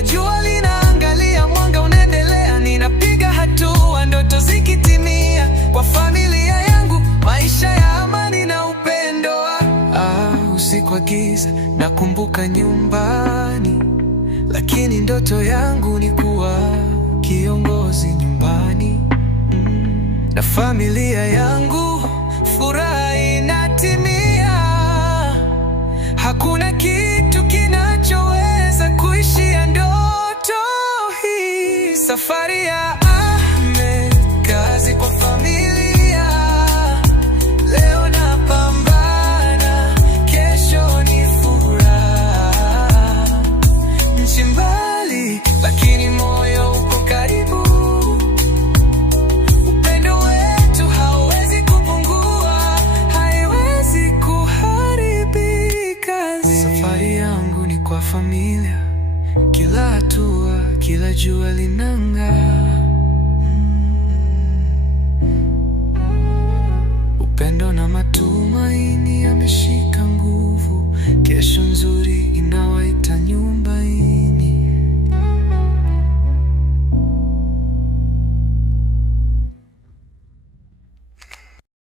kila jua linaangalia, mwanga unaendelea, ninapiga hatua, ndoto zikitimia. Kwa familia yangu, maisha ya amani na upendo. Usiku wa giza, nakumbuka nyumbani, lakini ndoto yangu ni kuwa kiongozi nyumbani. Na familia yangu, furaha inatimia. Hakuna kitu kinachoweza kuishia ndoto hii. Safari ya Ahmed, kazi kwa familia. Leo napambana, kesho ni furaha. Nchi mbali, lakini moyo uko karibu. Upendo wetu hauwezi kupungua, haiwezi kuharibika. Safari yangu ni kwa familia, kila hatua, kila jua linang'aa.